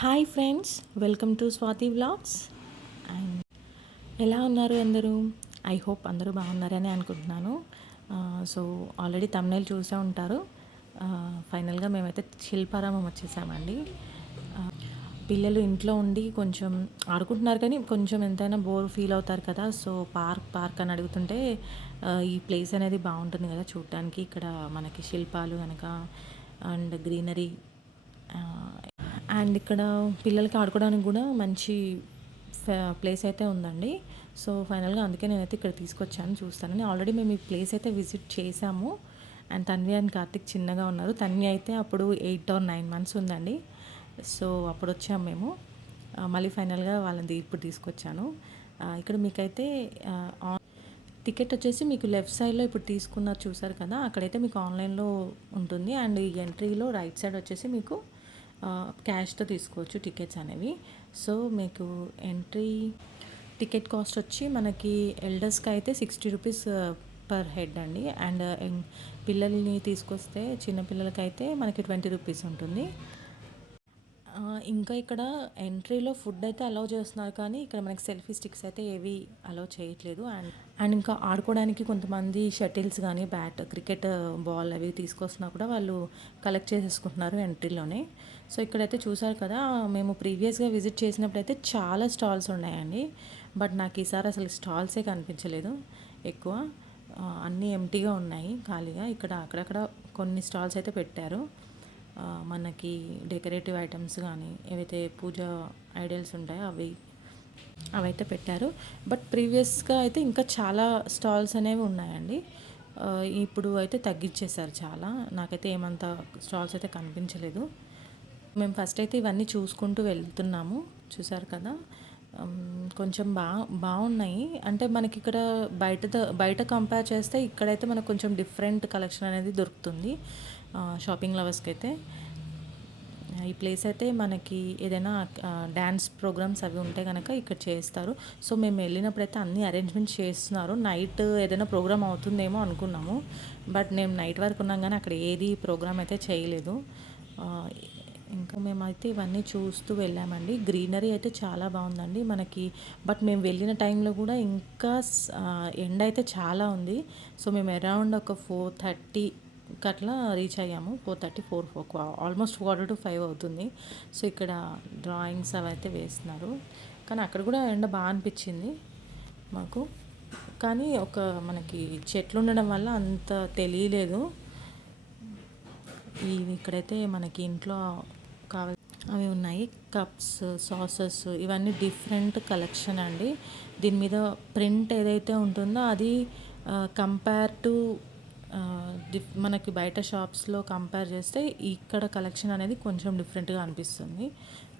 Hi friends, welcome to Swathi vlogs. And ఎలా ఉన్నారు అందరూ? ఐ హోప్ అందరూ బాగున్నారని అనుకుంటున్నాను. సో ఆల్రెడీ తమ్నైల్ చూసే ఉంటారు. ఫైనల్గా మేమైతే శిల్పారామం వచ్చేసామండి. పిల్లలు ఇంట్లో ఉండి కొంచెం ఆడుకుంటున్నారు, కానీ కొంచెం ఎంతైనా బోర్ ఫీల్ అవుతారు కదా. సో పార్క్ అని అడుగుతుంటే ఈ ప్లేస్ అనేది బాగుంటుంది కదా చూడటానికి. ఇక్కడ మనకి శిల్పాలు కనుక అండ్ గ్రీనరీ, అండ్ ఇక్కడ పిల్లలకి ఆడుకోవడానికి కూడా మంచి ప్లేస్ అయితే ఉందండి. సో ఫైనల్గా అందుకే నేనైతే ఇక్కడ తీసుకొచ్చాను చూస్తానని. ఆల్రెడీ మేము ఈ ప్లేస్ అయితే విజిట్ చేసాము. అండ్ తన్వి అండ్ కార్తిక్ చిన్నగా ఉన్నారు. తన్వి అయితే అప్పుడు 8 or 9 months ఉందండి. సో అప్పుడు వచ్చాము మేము. మళ్ళీ ఫైనల్గా వాళ్ళని ఇప్పుడు తీసుకొచ్చాను. ఇక్కడ మీకైతే టికెట్ వచ్చేసి మీకు లెఫ్ట్ సైడ్లో ఇప్పుడు తీసుకున్నారు చూసారు కదా, అక్కడైతే మీకు ఆన్లైన్లో ఉంటుంది. అండ్ ఈ ఎంట్రీలో రైట్ సైడ్ వచ్చేసి మీకు క్యాష్తో తీసుకోవచ్చు టికెట్స్ అనేవి. సో మీకు ఎంట్రీ టికెట్ కాస్ట్ వచ్చి మనకి ఎల్డర్స్కి అయితే 60 రూపీస్ పర్ హెడ్ అండి. అండ్ పిల్లల్ని తీసుకొస్తే చిన్నపిల్లలకైతే మనకి 20 రూపీస్ ఉంటుంది. ఇంకా ఇక్కడ ఎంట్రీలో ఫుడ్ అయితే అలౌ చేస్తున్నారు, కానీ ఇక్కడ మనకి సెల్ఫీ స్టిక్స్ అయితే ఏవి అలౌ చేయట్లేదు. అండ్ ఇంకా ఆడుకోవడానికి కొంతమంది షటిల్స్ కానీ క్రికెట్ బాల్ అవి తీసుకొస్తున్నా కూడా వాళ్ళు కలెక్ట్ చేసేసుకుంటున్నారు ఎంట్రీలోనే. సో ఇక్కడైతే చూసారు కదా, మేము ప్రీవియస్గా విజిట్ చేసినప్పుడు అయితే చాలా స్టాల్స్ ఉన్నాయండి. బట్ నాకు ఈసారి అసలు స్టాల్సే కనిపించలేదు ఎక్కువ. అన్నీ ఎంటీగా ఉన్నాయి, ఖాళీగా. ఇక్కడ అక్కడక్కడ కొన్ని స్టాల్స్ అయితే పెట్టారు. మనకి డెకరేటివ్ ఐటమ్స్ కానీ ఏవైతే పూజ ఐడల్స్ ఉంటాయో అవైతే పెట్టారు. బట్ ప్రీవియస్గా అయితే ఇంకా చాలా స్టాల్స్ అనేవి ఉన్నాయండి. ఇప్పుడు అయితే తగ్గించేశారు చాలా. నాకైతే ఏమంత స్టాల్స్ అయితే కనిపించలేదు. మేము ఫస్ట్ అయితే ఇవన్నీ చూసుకుంటూ వెళ్తున్నాము, చూసారు కదా. కొంచెం బాగున్నాయి. అంటే మనకి ఇక్కడ బయట కంపేర్ చేస్తే ఇక్కడైతే మనకు కొంచెం డిఫరెంట్ కలెక్షన్ అనేది దొరుకుతుంది షాపింగ్ లవర్స్కి అయితే. ఈ ప్లేస్ అయితే మనకి ఏదైనా డ్యాన్స్ ప్రోగ్రామ్స్ అవి ఉంటే కనుక ఇక్కడ చేస్తారు. సో మేము వెళ్ళినప్పుడైతే అన్ని అరేంజ్మెంట్స్ చేస్తున్నారు. నైట్ ఏదైనా ప్రోగ్రామ్ అవుతుందేమో అనుకున్నాము, బట్ మేము నైట్ వరకు ఉన్నాం, కానీ అక్కడ ఏది ప్రోగ్రామ్ అయితే చేయలేదు. ఇంకా మేమైతే ఇవన్నీ చూస్తూ వెళ్ళామండి. గ్రీనరీ అయితే చాలా బాగుందండి మనకి. బట్ మేము వెళ్ళిన టైంలో కూడా ఇంకా ఎండ అయితే చాలా ఉంది. సో మేము అరౌండ్ ఒక 4:30 అట్లా రీచ్ అయ్యాము. 4:30 ఆల్మోస్ట్ 4:45 అవుతుంది. సో ఇక్కడ డ్రాయింగ్స్ అవి అయితే వేస్తున్నారు, కానీ అక్కడ కూడా ఎండ బాగా అనిపించింది మాకు. కానీ మనకి చెట్లు ఉండడం వల్ల అంత తెలియలేదు. ఇక్కడైతే మనకి ఇంట్లో అవి ఉన్నాయి. కప్స్, సాసెస్, ఇవన్నీ డిఫరెంట్ కలెక్షన్ అండి. దీని మీద ప్రింట్ ఏదైతే ఉంటుందో అది కంపేర్ టు మనకి బయట షాప్స్లో కంపేర్ చేస్తే ఇక్కడ కలెక్షన్ అనేది కొంచెం డిఫరెంట్గా అనిపిస్తుంది.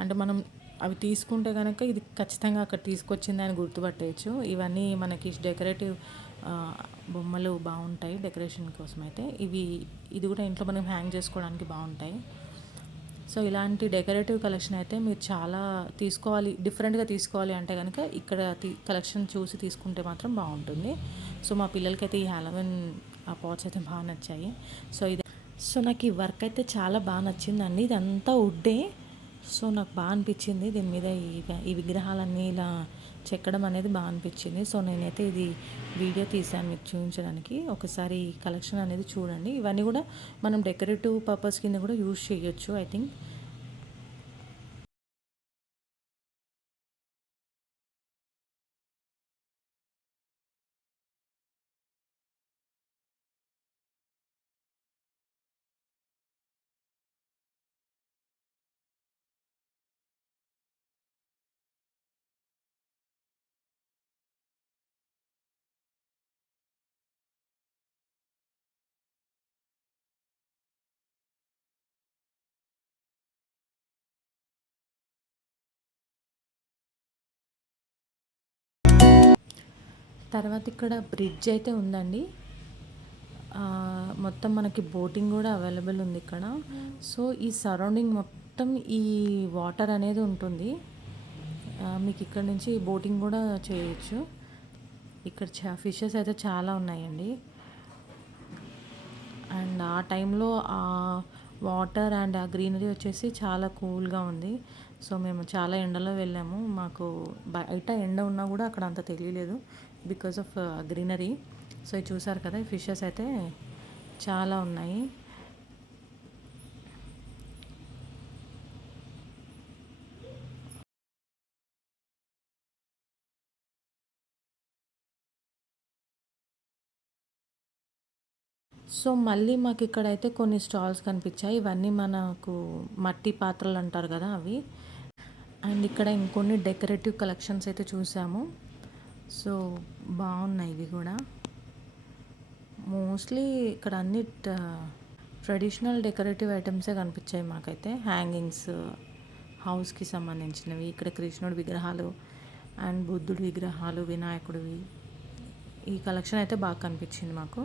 అంటే మనం అవి తీసుకుంటే కనుక ఇది ఖచ్చితంగా అక్కడ తీసుకొచ్చింది అని గుర్తుపట్టేయచ్చు. ఇవన్నీ మనకి డెకరేటివ్ బొమ్మలు బాగుంటాయి డెకరేషన్ కోసం అయితే. ఇది కూడా ఇంట్లో మనం హ్యాంగ్ చేసుకోవడానికి బాగుంటాయి. సో ఇలాంటి డెకరేటివ్ కలెక్షన్ అయితే మీరు చాలా డిఫరెంట్గా తీసుకోవాలి అంటే కనుక ఇక్కడ కలెక్షన్ చూసి తీసుకుంటే మాత్రం బాగుంటుంది. సో మా పిల్లలకైతే ఈ హాలోవిన్ పాట్స్ అయితే బాగా నచ్చాయి. సో నాకు ఈ వర్క్ అయితే చాలా బాగా నచ్చిందండి. ఇదంతా వుడ్డే. సో నాకు బాగా అనిపించింది దీని మీద ఈ విగ్రహాలన్నీ ఇలా చెక్కడం అనేది బాగా అనిపించింది. సో నేనైతే ఇది వీడియో తీసాను మీకు చూపించడానికి. ఒకసారి కలెక్షన్ అనేది చూడండి. ఇవన్నీ కూడా మనం డెకరేటివ్ పర్పస్ కింద కూడా యూజ్ చేయొచ్చు ఐ థింక్. తర్వాత ఇక్కడ బ్రిడ్జ్ అయితే ఉందండి. మొత్తం మనకి బోటింగ్ కూడా అవైలబుల్ ఉంది ఇక్కడ. సో ఈ సరౌండింగ్ మొత్తం ఈ వాటర్ అనేది ఉంటుంది. మీకు ఇక్కడ నుంచి బోటింగ్ కూడా చేయొచ్చు. ఇక్కడ ఫిషెస్ అయితే చాలా ఉన్నాయండి. అండ్ ఆ టైంలో ఆ వాటర్ అండ్ ఆ గ్రీనరీ వచ్చేసి చాలా కూల్గా ఉంది. సో మేము చాలా ఎండలో వెళ్ళాము. మాకు బయట ఎండ ఉన్నా కూడా అక్కడ అంత తెలియలేదు బికాస్ ఆఫ్ గ్రీనరీ. సో ఇది చూసారు కదా, ఈ ఫిషెస్ అయితే చాలా ఉన్నాయి. సో మళ్ళీ మాకు ఇక్కడైతే కొన్ని స్టాల్స్ కనిపించాయి. ఇవన్నీ మనకు మట్టి పాత్రలు అంటారు కదా అవి. అండ్ ఇక్కడ ఇంకొన్ని డెకరేటివ్ కలెక్షన్స్ అయితే చూసాము. సో బాగున్నాయి ఇవి కూడా. మోస్ట్లీ ఇక్కడ అన్ని ట్రెడిషనల్ డెకరేటివ్ ఐటమ్సే కనిపించాయి మాకైతే. హ్యాంగింగ్స్, హౌస్కి సంబంధించినవి. ఇక్కడ కృష్ణుడి విగ్రహాలు అండ్ బుద్ధుడి విగ్రహాలు, వినాయకుడివి, ఈ కలెక్షన్ అయితే బాగా కనిపించింది మాకు.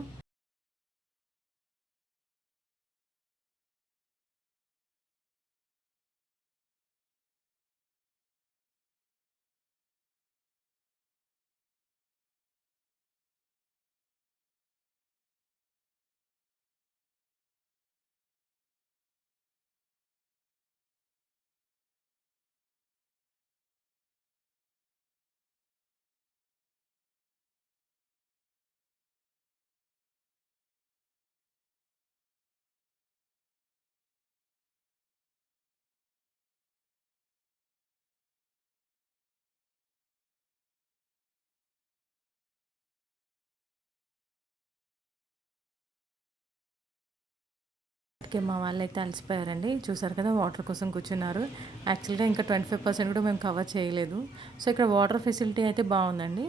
ఓకే, మా వాళ్ళైతే అలసిపోయారండి. చూసారు కదా, వాటర్ కోసం కూర్చున్నారు. యాక్చువల్గా ఇంకా 25% కూడా మేము కవర్ చేయలేదు. సో ఇక్కడ వాటర్ ఫెసిలిటీ అయితే బాగుందండి.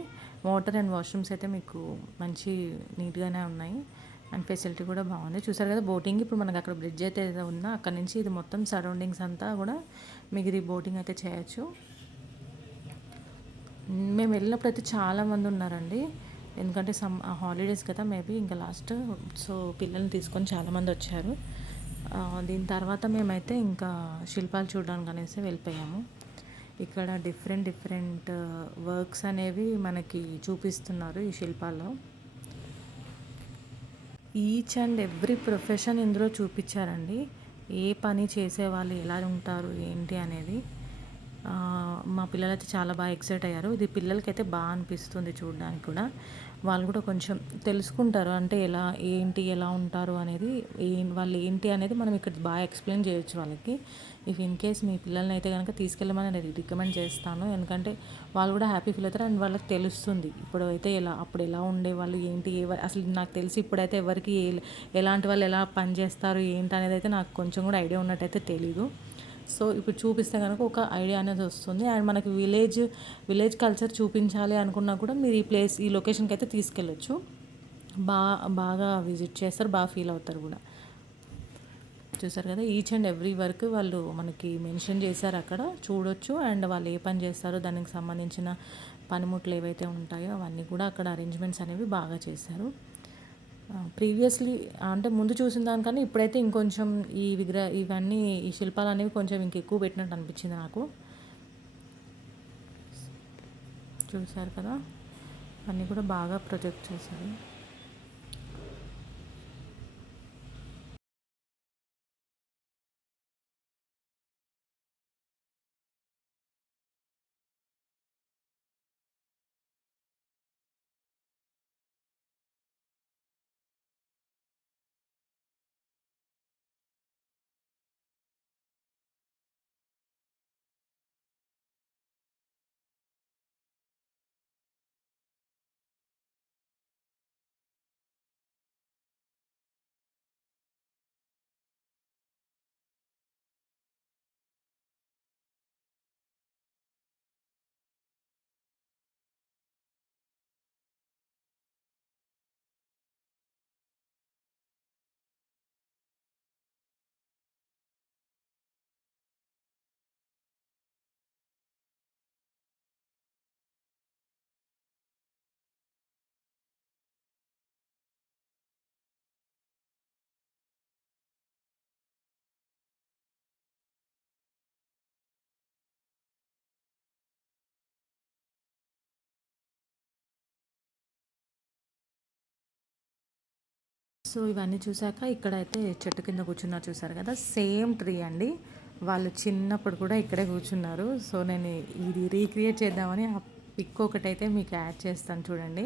వాటర్ అండ్ వాష్రూమ్స్ అయితే మీకు మంచి నీట్గానే ఉన్నాయి. అండ్ ఫెసిలిటీ కూడా బాగుంది. చూసారు కదా బోటింగ్. ఇప్పుడు మనకు అక్కడ బ్రిడ్జ్ అయితే ఏదో ఉందో అక్కడ నుంచి ఇది మొత్తం సరౌండింగ్స్ అంతా కూడా మీకు ఇది బోటింగ్ అయితే చేయొచ్చు. మేము వెళ్ళినప్పుడు అయితే చాలామంది ఉన్నారండి. ఎందుకంటే హాలిడేస్ కదా, మేబీ ఇంకా లాస్ట్. సో పిల్లల్ని తీసుకొని చాలామంది వచ్చారు. దీని తర్వాత మేమైతే ఇంకా శిల్పాలు చూడడానికి అనేసి వెళ్ళిపోయాము. ఇక్కడ డిఫరెంట్ డిఫరెంట్ వర్క్స్ అనేవి మనకి చూపిస్తున్నారు ఈ శిల్పాల్లో. ఈచ్ అండ్ ఎవ్రీ ప్రొఫెషన్ ఇందులో చూపించారండి. ఏ పని చేసేవాళ్ళు ఎలా ఉంటారు ఏంటి అనేది. మా పిల్లలైతే చాలా బాగా ఎక్సైట్ అయ్యారు. ఇది పిల్లలకైతే బాగా అనిపిస్తుంది చూడడానికి కూడా. వాళ్ళు కూడా కొంచెం తెలుసుకుంటారు. అంటే ఎలా ఉంటారు అనేది, వాళ్ళు ఏంటి అనేది మనం ఇక్కడ బాగా ఎక్స్ప్లెయిన్ చేయొచ్చు వాళ్ళకి. ఇఫ్ ఇన్ కేస్ మీ పిల్లల్ని అయితే కనుక తీసుకెళ్ళమని నేను రికమెండ్ చేస్తాను. ఎందుకంటే వాళ్ళు కూడా హ్యాపీ ఫీల్ అవుతారు అండ్ వాళ్ళకి తెలుస్తుంది ఇప్పుడు అయితే అప్పుడు ఎలా ఉండేవాళ్ళు ఏంటి, అసలు నాకు తెలిసి ఇప్పుడైతే ఎవరికి ఎలాంటి వాళ్ళు ఎలా పని చేస్తారు ఏంటి అనేది అయితే నాకు కొంచెం కూడా ఐడియా ఉన్నట్టయితే తెలీదు. సో ఇప్పుడు చూపిస్తే కనుక ఒక ఐడియా అనేది వస్తుంది. అండ్ మనకి విలేజ్ కల్చర్ చూపించాలి అనుకున్నా కూడా మీరు ఈ లొకేషన్కి అయితే తీసుకెళ్ళొచ్చు. బాగా విజిట్ చేస్తారు, బాగా ఫీల్ అవుతారు కూడా. చూసారు కదా, ఈచ్ అండ్ ఎవ్రీ వర్క్ వాళ్ళు మనకి మెన్షన్ చేశారు అక్కడ, చూడొచ్చు. అండ్ వాళ్ళు ఏ పని చేస్తారో దానికి సంబంధించిన పనిముట్లు ఏవైతే ఉంటాయో అవన్నీ కూడా అక్కడ అరేంజ్మెంట్స్ అనేవి బాగా చేశారు. ప్రీవియస్లీ అంటే ముందు చూసిన దానికన్నా ఇప్పుడైతే ఇంకొంచెం ఇవన్నీ ఈ శిల్పాలు అనేవి కొంచెం ఇంకెక్కువ పెట్టినట్టు అనిపించింది నాకు. చూసారు కదా, అన్నీ కూడా బాగా ప్రొజెక్ట్ చేశారు. సో ఇవన్నీ చూసాక ఇక్కడైతే చెట్టు కింద కూర్చున్నారు చూసారు కదా, సేమ్ ట్రీ అండి. వాళ్ళు చిన్నప్పుడు కూడా ఇక్కడే కూర్చున్నారు. సో, నేను ఇది రీక్రియేట్ చేద్దామని ఆ పిక్ ఒకటైతే మీకు యాడ్ చేస్తాను చూడండి.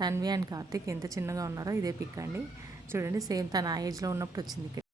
తన్వి అండ్ కార్తిక్ ఎంత చిన్నగా ఉన్నారో ఇదే పిక్ అండి. చూడండి సేమ్ తను ఆ ఏజ్‌లో ఉన్నప్పుడు వచ్చింది ఇక్కడ.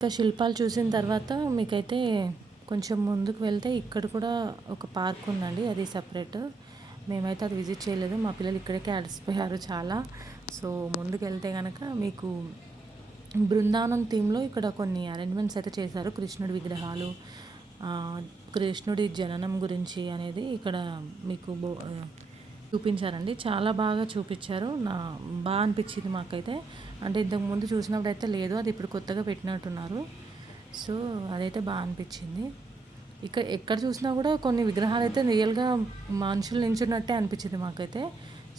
ఇంకా శిల్పాలు చూసిన తర్వాత మీకైతే కొంచెం ముందుకు వెళ్తే ఇక్కడ కూడా ఒక పార్క్ ఉందండి. అది సెపరేట్. మేమైతే అది విజిట్ చేయలేదు. మా పిల్లలు ఇక్కడికే అలసిపోయారు చాలా. సో, ముందుకెళ్తే గనక మీకు బృందావనం థీమ్‌లో ఇక్కడ కొన్ని అరేంజ్‌మెంట్స్ అయితే చేశారు. కృష్ణుడి విగ్రహాలు, కృష్ణుడి జననం గురించి అనేది ఇక్కడ మీకు చూపించారండి. చాలా బాగా చూపిచ్చారు. బా అనిపిచ్చింది మాకైతే. అంటే ఇంతకుముందు చూసినప్పుడైతే లేదు. అది ఇప్పుడు కొత్తగా పెట్టినట్టున్నారు. సో, అదైతే బా అనిపిచ్చింది. ఎక్కడ చూసినా కూడా కొన్ని విగ్రహాలైతే రియల్‌గా మనుషులు నించున్నట్టే అనిపిచ్చింది మాకైతే.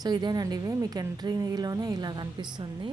సో, ఇదేనండి ఇవి. మీకు ఎంట్రీలోనే ఇలా కనిపిస్తుంది.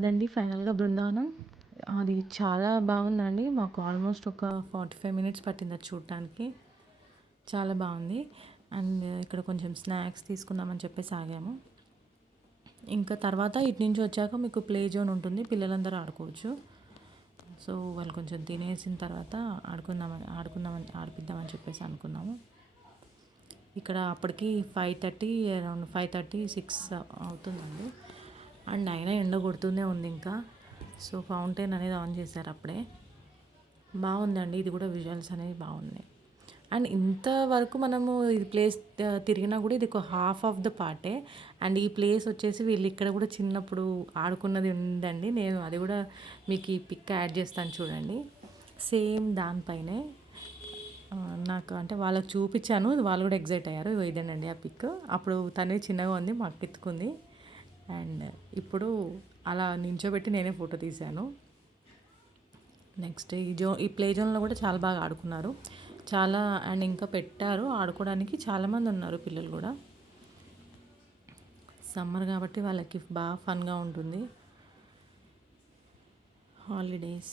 అదండి ఫైనల్‌గా బృందావనం. అది చాలా బాగుందండి. మాకు ఆల్మోస్ట్ ఒక 45 మినిట్స్ పట్టింది అది చూడటానికి. చాలా బాగుంది. అండ్ ఇక్కడ కొంచెం స్నాక్స్ తీసుకుందామని చెప్పేసి ఆగాము. ఇంకా తర్వాత ఇటు నుంచి వచ్చాక మీకు ప్లే జోన్ ఉంటుంది. పిల్లలందరూ ఆడుకోవచ్చు. సో వాళ్ళు కొంచెం తినేసిన తర్వాత ఆడిపిద్దామని చెప్పేసి అనుకున్నాము. ఇక్కడ అప్పటికి 5:30 అరౌండ్ 5:30, 6 అవుతుందండి. అండ్ అయినా ఎండ కొడుతూనే ఉంది ఇంకా. సో ఫౌంటైన్ అనేది ఆన్ చేశారు అప్పుడే. బాగుందండి. ఇది కూడా విజువల్స్ అనేవి బాగున్నాయి. అండ్ ఇంతవరకు మనము ఇది ప్లేస్ తిరిగినా కూడా ఇది ఒక హాఫ్ ఆఫ్ ద పార్టే. అండ్ ఈ ప్లేస్ వచ్చేసి వీళ్ళు ఇక్కడ కూడా చిన్నప్పుడు ఆడుకున్నది ఉందండి. నేను అది కూడా మీకు ఈ పిక్ యాడ్ చేస్తాను చూడండి. సేమ్ దానిపైనే నాకు అంటే వాళ్ళకి చూపించాను. వాళ్ళు కూడా ఎగ్జైట్ అయ్యారు. ఇదేనండి ఆ పిక్. అప్పుడు తనే చిన్నగా ఉంది, మా అక్క ఎత్తుకుంది. అండ్ ఇప్పుడు అలా నించోబెట్టి నేనే ఫోటో తీశాను. నెక్స్ట్ ఈ ప్లే జోన్లో కూడా చాలా బాగా ఆడుకున్నారు. చాలా అండ్ ఇంకా పెట్టారు ఆడుకోవడానికి. చాలామంది ఉన్నారు పిల్లలు కూడా. సమ్మర్ కాబట్టి వాళ్ళకి బాగా ఫన్గా ఉంటుంది. హాలిడేస్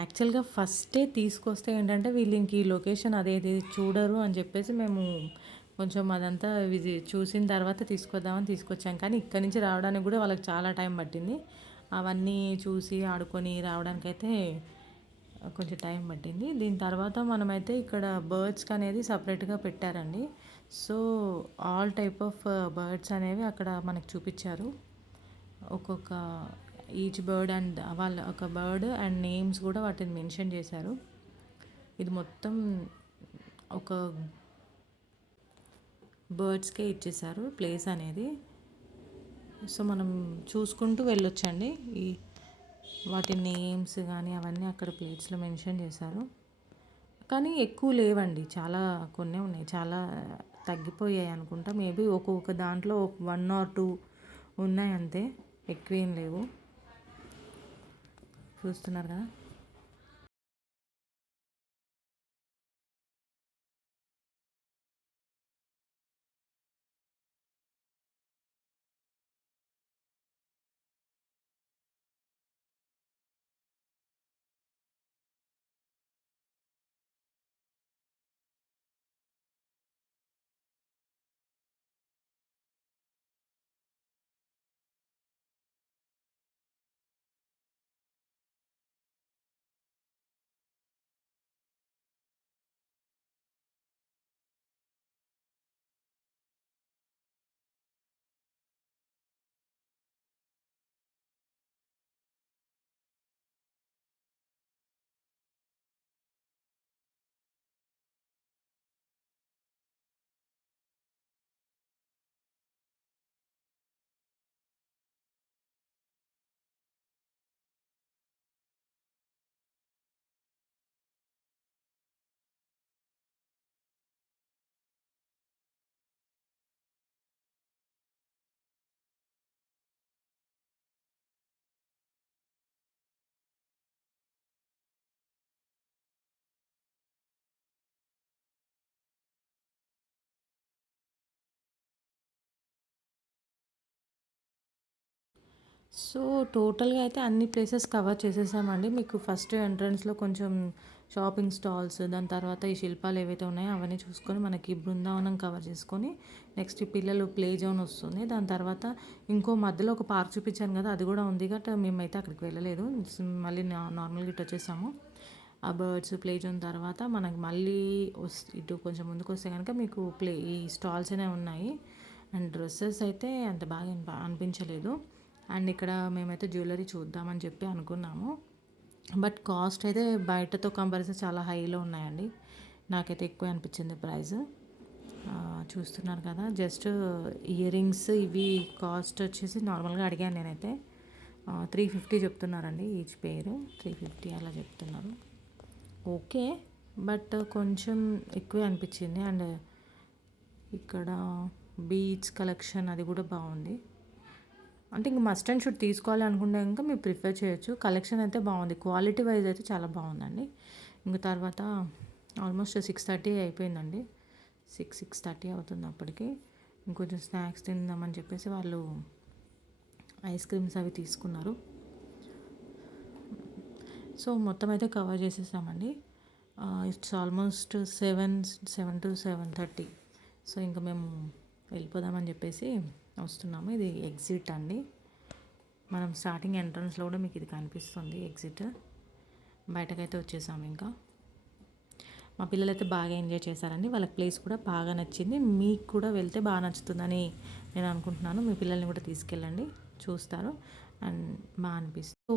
యాక్చువల్గా ఫస్టే తీసుకొస్తే ఏంటంటే వీళ్ళు ఇంక ఈ లొకేషన్ అదేది చూడరు అని చెప్పేసి మేము కొంచెం అదంతా చూసిన తర్వాత తీసుకొద్దామని తీసుకొచ్చాం. కానీ ఇక్కడి నుంచి రావడానికి కూడా వాళ్ళకి చాలా టైం పట్టింది. అవన్నీ చూసి ఆడుకొని రావడానికైతే కొంచెం టైం పట్టింది. దీని తర్వాత మనమైతే ఇక్కడ బర్డ్స్కి అనేది సపరేట్గా పెట్టారండి. So all type of birds అనేవి అక్కడ మనకు చూపించారు. ఒక్కొక్క ఈచ్ బర్డ్ అండ్ వాళ్ళ ఒక బర్డ్ అండ్ నేమ్స్ కూడా వాటిని మెన్షన్ చేశారు. ఇది మొత్తం ఒక బర్డ్స్కే ఇచ్చేసారు ప్లేస్ అనేది. సో మనం చూసుకుంటూ వెళ్ళొచ్చండి. ఈ వాటి నేమ్స్ కానీ అవన్నీ అక్కడ ప్లేట్స్లో మెన్షన్ చేశారు. కానీ ఎక్కువ లేవండి, చాలా కొన్నే ఉన్నాయి. చాలా తగ్గిపోయాయి అనుకుంటా. మేబీ ఒక్కొక్క దాంట్లో 1 or 2 ఉన్నాయి అంతే, ఎక్కువేం లేవు. చూస్తున్నారు కదా. సో టోటల్గా అయితే అన్ని ప్లేసెస్ కవర్ చేసేసామండి. మీకు ఫస్ట్ ఎంట్రన్స్లో కొంచెం షాపింగ్ స్టాల్స్, దాని తర్వాత ఈ శిల్పాలు ఏవైతే ఉన్నాయో అవన్నీ చూసుకొని మనకి బృందావనం కవర్ చేసుకొని నెక్స్ట్ ఈ పిల్లలు ప్లే జోన్ వస్తుంది. దాని తర్వాత ఇంకో మధ్యలో ఒక పార్క్ చూపించాను కదా, అది కూడా ఉంది. గట్ మేమైతే అక్కడికి వెళ్ళలేదు. మళ్ళీ నార్మల్గా ఇటు వచ్చేసాము. ఆ బర్డ్స్ ప్లే జోన్ తర్వాత మనకి మళ్ళీ ఇటు కొంచెం ముందుకు వస్తే కనుక మీకు ఈ స్టాల్స్ అనేవి ఉన్నాయి. అండ్ డ్రెస్సెస్ అయితే అంత బాగా అనిపించలేదు. అండ్ ఇక్కడ మేమైతే జ్యువెలరీ చూద్దామని చెప్పి అనుకున్నాము. బట్ కాస్ట్ అయితే బయటతో కంపారిజన్ చాలా హైలో ఉన్నాయండి. నాకైతే ఎక్కువ అనిపించింది ప్రైస్. చూస్తున్నారు కదా, జస్ట్ ఇయర్ రింగ్స్ ఇవి కాస్ట్ వచ్చేసి నార్మల్గా అడిగాను నేనైతే 350 చెప్తున్నారండి ఈచ్ పేరు. 350 అలా చెప్తున్నారు. ఓకే, బట్ కొంచెం ఎక్కువే అనిపించింది. అండ్ ఇక్కడ బీడ్స్ కలెక్షన్ అది కూడా బాగుంది. అంటే ఇంక మస్ట్ అండ్ షుడ్ తీసుకోవాలి అనుకుంటే ఇంకా మీరు ప్రిఫర్ చేయొచ్చు. కలెక్షన్ అయితే బాగుంది, క్వాలిటీ వైజ్ అయితే చాలా బాగుందండి. ఇంక తర్వాత ఆల్మోస్ట్ 6:30 అయిపోయిందండి. 6:30 అవుతుంది అప్పటికి. ఇంకొంచెం స్నాక్స్ తిందామని చెప్పేసి వాళ్ళు ఐస్ క్రీమ్స్ అవి తీసుకున్నారు. సో మొత్తం అయితే కవర్ చేసేసామండి. It's almost 7 to 7:30. సో ఇంకా మేము వెళ్ళిపోదామని చెప్పేసి వస్తున్నాము. ఇది ఎగ్జిట్ అండి. మనం స్టార్టింగ్ ఎంట్రన్స్లో కూడా మీకు ఇది కనిపిస్తుంది ఎగ్జిట్. బయటకైతే వచ్చేసాము ఇంకా. మా పిల్లలైతే బాగా ఎంజాయ్ చేశారండి. వాళ్ళకి ప్లేస్ కూడా బాగా నచ్చింది. మీకు కూడా వెళ్తే బాగా నచ్చుతుందని నేను అనుకుంటున్నాను. మీ పిల్లల్ని కూడా తీసుకెళ్ళండి, చూస్తారు అండ్ బాగా అనిపిస్తుంది. సో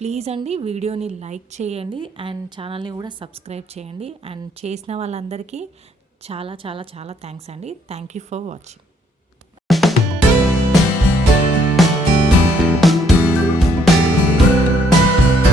ప్లీజ్ అండి వీడియోని లైక్ చేయండి అండ్ ఛానల్ని కూడా సబ్స్క్రైబ్ చేయండి. అండ్ చేసిన వాళ్ళందరికీ చాలా చాలా చాలా థ్యాంక్స్ అండి. Thank you for watching.